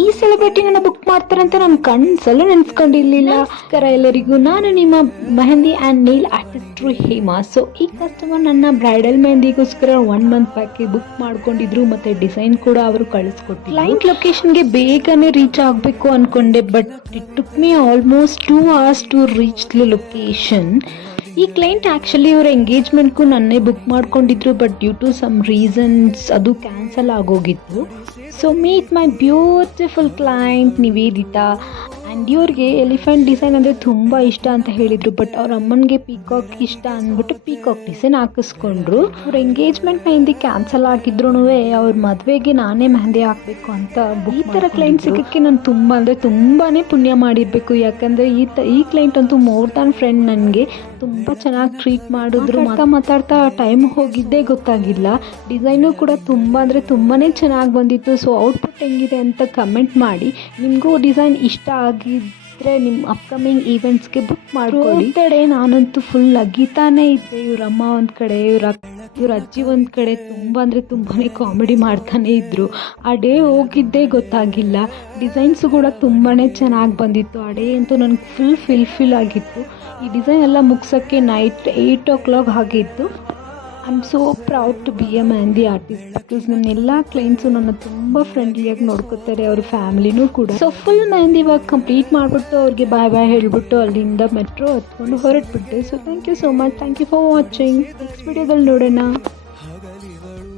ಈ ಸೆಲೆಬ್ರಿಟಿ ನನ್ನ ಬುಕ್ ಮಾಡ್ತಾರೆ ಅಂತ ನಾನು ಕನ್ಸಲ್ಲೂ ನೆನೆಸ್ಕೊಂಡಿರ್ಲಿಲ್ಲ. ನಮಸ್ಕಾರ ಎಲ್ಲರಿಗೂ, ನಾನು ನಿಮ್ಮ mehndi and nail artist Hema. So ಈ ಕಸ್ಟಮರ್ ನನ್ನ ಬ್ರೈಡಲ್ ಮೆಹಂದಿಗೋಸ್ಕರ 1 ಮಂತ್ ಪ್ಯಾಕೇಜ್ ಬುಕ್ ಮಾಡ್ಕೊಂಡಿದ್ರು, ಮತ್ತೆ ಡಿಸೈನ್ ಕೂಡ ಅವರು ಕಳಿಸ್ಕೊಟ್ಟಿದ್ರು. ಕ್ಲೈಂಟ್ ಲೊಕೇಶನ್ಗೆ ಬೇಗನೆ ರೀಚ್ ಆಗಬೇಕು ಅನ್ಕೊಂಡೆ, but it took me almost 2 hours to reach the location. ಈ ಕ್ಲೈಂಟ್ ಆ್ಯಕ್ಚುಲಿ ಇವರ ಎಂಗೇಜ್ಮೆಂಟ್ಗೂ ನನ್ನೇ ಬುಕ್ ಮಾಡ್ಕೊಂಡಿದ್ರು, but due to some reasons ಅದು ಕ್ಯಾನ್ಸಲ್ ಆಗೋಗಿತ್ತು. So meet my beautiful client Niveditha. And ಇವ್ರಿಗೆ ಎಲಿಫೆಂಟ್ ಡಿಸೈನ್ ಅಂದರೆ ತುಂಬ ಇಷ್ಟ ಅಂತ ಹೇಳಿದರು, ಬಟ್ ಅವ್ರ ಅಮ್ಮನಿಗೆ ಪೀಕಾಕ್ ಇಷ್ಟ ಅಂದ್ಬಿಟ್ಟು ಪೀಕಾಕ್ ಡಿಸೈನ್ ಹಾಕಿಸ್ಕೊಂಡ್ರು. ಅವ್ರ ಎಂಗೇಜ್ಮೆಂಟ್ ಮೆಹಂದಿ ಕ್ಯಾನ್ಸಲ್ ಆಗಿದ್ರು ಅವ್ರ ಮದುವೆಗೆ ನಾನೇ ಮೆಹಂದಿ ಹಾಕಬೇಕು ಅಂತ. ಈ ಥರ ಕ್ಲೈಂಟ್ ಸಿಗೋಕ್ಕೆ ನಾನು ತುಂಬಾ ಪುಣ್ಯ ಮಾಡಿರಬೇಕು, ಯಾಕಂದರೆ ಈ ಕ್ಲೈಂಟ್ ಅಂತೂ ಮೋರ್ ದ್ಯಾನ್ ಫ್ರೆಂಡ್. ನನಗೆ ತುಂಬ ಚೆನ್ನಾಗಿ ಟ್ರೀಟ್ ಮಾಡಿದ್ರು. ಮಾತಾಡ್ತಾ ಟೈಮ್ ಹೋಗಿದ್ದೇ ಗೊತ್ತಾಗಿಲ್ಲ. ಡಿಸೈನು ಕೂಡ ತುಂಬಾ ಚೆನ್ನಾಗಿ ಬಂದಿತ್ತು. ಸೊ ಔಟ್ಪುಟ್ ಹೆಂಗಿದೆ ಅಂತ ಕಮೆಂಟ್ ಮಾಡಿ. ನಿಮಗೂ ಡಿಸೈನ್ ಇಷ್ಟ ಆಗಿದ್ರೆ ನಿಮ್ಮ ಅಪ್ಕಮಿಂಗ್ ಈವೆಂಟ್ಸ್ಗೆ ಬುಕ್ ಮಾಡ್ಕೊಳ್ಳಿ. ಕಡೆ ನಾನಂತೂ ಫುಲ್ ನಗಿತಾನೇ ಇದ್ದೆ. ಇವ್ರ ಅಮ್ಮ ಒಂದು ಕಡೆ, ಇವ್ರ ಅಜ್ಜಿ ಒಂದು ಕಡೆ ತುಂಬಾ ಕಾಮಿಡಿ ಮಾಡ್ತಾನೆ ಇದ್ರು. ಆ ಡೇ ಹೋಗಿದ್ದೇ ಗೊತ್ತಾಗಿಲ್ಲ. ಡಿಸೈನ್ಸು ಕೂಡ ತುಂಬಾ ಚೆನ್ನಾಗಿ ಬಂದಿತ್ತು. ಆ ಡೇ ಅಂತೂ ನನಗೆ ಫುಲ್ ಆಗಿತ್ತು. ಈ ಡಿಸೈನ್ ಎಲ್ಲ ಮುಗ್ಸೋಕ್ಕೆ ನೈಟ್ 8 o'clock ಆಗಿತ್ತು. I am so proud to be a mehndi artist, because ನನ್ನ ಎಲ್ಲ ಕ್ಲೈಂಟ್ಸು ನನ್ನ ತುಂಬ ಫ್ರೆಂಡ್ಲಿಯಾಗಿ ನೋಡ್ಕೋತಾರೆ, ಅವ್ರ ಫ್ಯಾಮಿಲಿನೂ ಕೂಡ. So full mehndi work complete ಮಾಡಿಬಿಟ್ಟು ಅವ್ರಿಗೆ ಬಾಯ್ ಹೇಳ್ಬಿಟ್ಟು ಅಲ್ಲಿಂದ ಮೆಟ್ರೋ ಹತ್ಕೊಂಡು ಹೊರಟ್ಬಿಟ್ಟೆ. So thank you so much. Thank you for watching. Next ವಿಡಿಯೋದಲ್ಲಿ ನೋಡೋಣ.